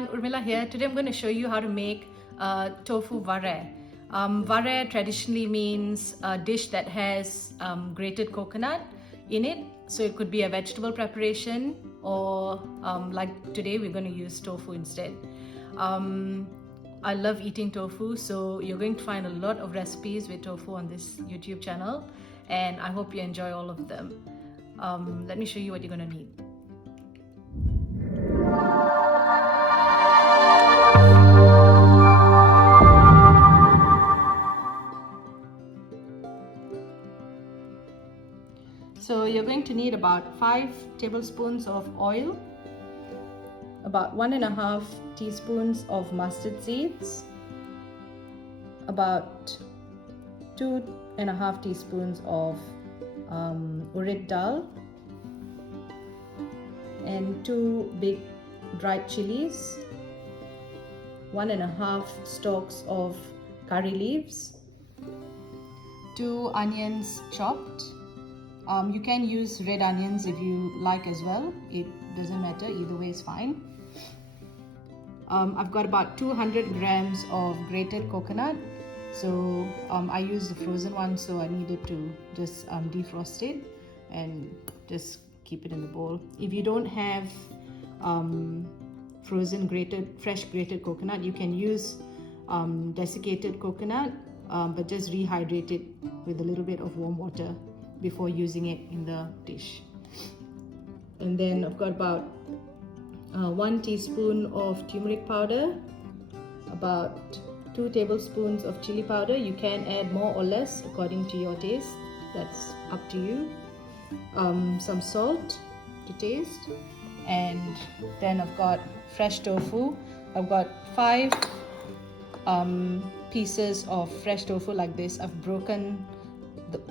everyone, Urmila here. Today I'm going to show you how to make tofu vare. Vare traditionally means a dish that has grated coconut in it. So it could be a vegetable preparation or like today we're going to use tofu instead. I love eating tofu, so you're going to find a lot of recipes with tofu on this YouTube channel, and I hope you enjoy all of them. Let me show you what you're going to need. So you're going to need about 5 tablespoons of oil, about 1.5 teaspoons of mustard seeds, about 2.5 teaspoons of urad dal, and 2 big dried chilies, 1.5 stalks of curry leaves, 2 onions chopped. You can use red onions if you like as well. It doesn't matter, either way is fine. I've got about 200 grams of grated coconut. So I used the frozen one, so I needed to just defrost it and just keep it in the bowl. If you don't have frozen fresh grated coconut, you can use desiccated coconut, but just rehydrate it with a little bit of warm water before using it in the dish. And then I've got about 1 teaspoon of turmeric powder, about 2 tablespoons of chili powder. You can add more or less according to your taste, that's up to you. Some salt to taste, and then I've got fresh tofu. I've got 5 pieces of fresh tofu like this. I've broken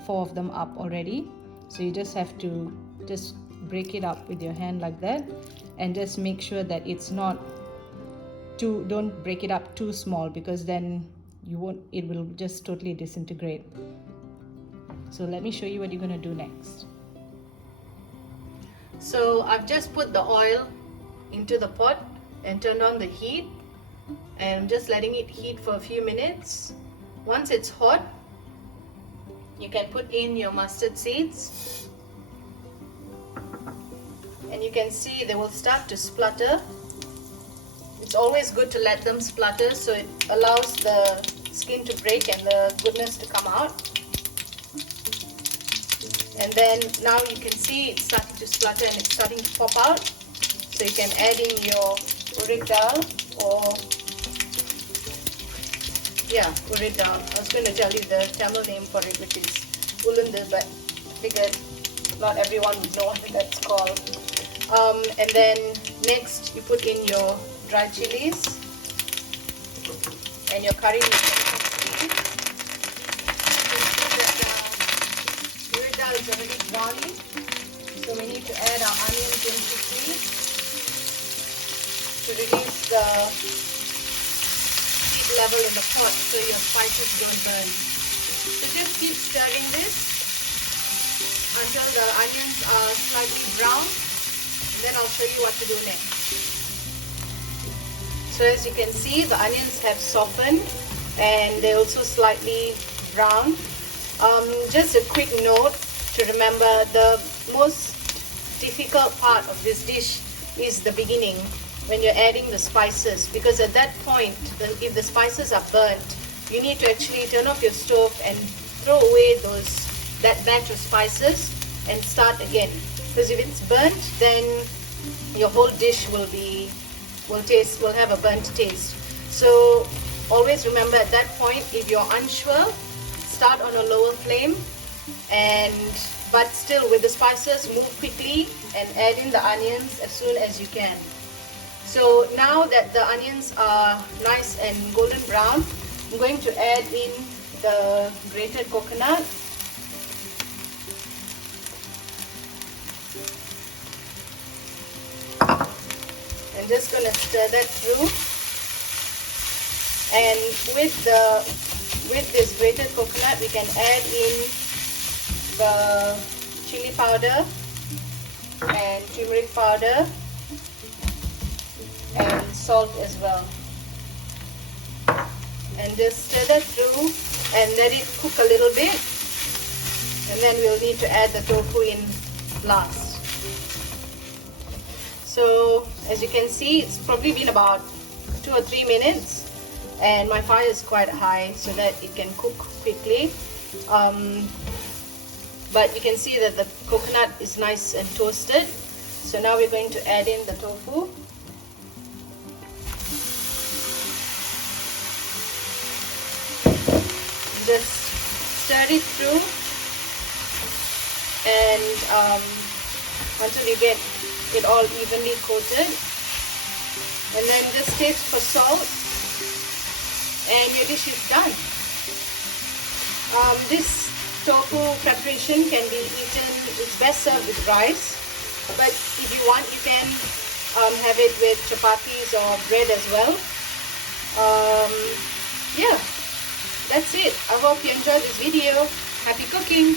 4 of them up already, so you just have to just break it up with your hand like that, and just make sure that it's not too, don't break it up too small, because then it will just totally disintegrate. So let me show you what you're going to do next. So I've just put the oil into the pot and turned on the heat, and I'm just letting it heat for a few minutes. Once it's hot, you can put in your mustard seeds, and you can see they will start to splutter. It's always good to let them splutter, so it allows the skin to break and the goodness to come out. And then now you can see it's starting to splutter and it's starting to pop out. So you can add in your urad dal, or urad dal. I was going to tell you the Tamil name for it, which is ulundu, but I figured not everyone would know what that's called. And then next you put in your dried chilies and your curry leaves. Urad dal is already browning, so we need to add our onions in quickly to release the heat level in the pot so your spices don't burn. So just keep stirring this until the onions are slightly brown, and then I'll show you what to do next. So as you can see, the onions have softened and they're also slightly brown. Just a quick note to remember, the most difficult part of this dish is the beginning, when you're adding the spices, because at that point, if the spices are burnt, you need to actually turn off your stove and throw away that batch of spices and start again. Because if it's burnt, then your whole dish will have a burnt taste. So always remember, at that point, if you're unsure, start on a lower flame, but still with the spices, move quickly and add in the onions as soon as you can. So now that the onions are nice and golden brown, I'm going to add in the grated coconut. I'm just going to stir that through, and with this grated coconut we can add in the chili powder and turmeric powder and salt as well. And just stir that through and let it cook a little bit. And then we'll need to add the tofu in last. So as you can see, it's probably been about 2 or 3 minutes, and my fire is quite high so that it can cook quickly. But you can see that the coconut is nice and toasted. So now we're going to add in the tofu. Just stir it through and until you get it all evenly coated, and then just taste for salt and your dish is done. This tofu preparation can be eaten, it's best served with rice, but if you want you can have it with chappatis or bread as well. Yeah, that's it. I hope you enjoyed this video. Happy cooking!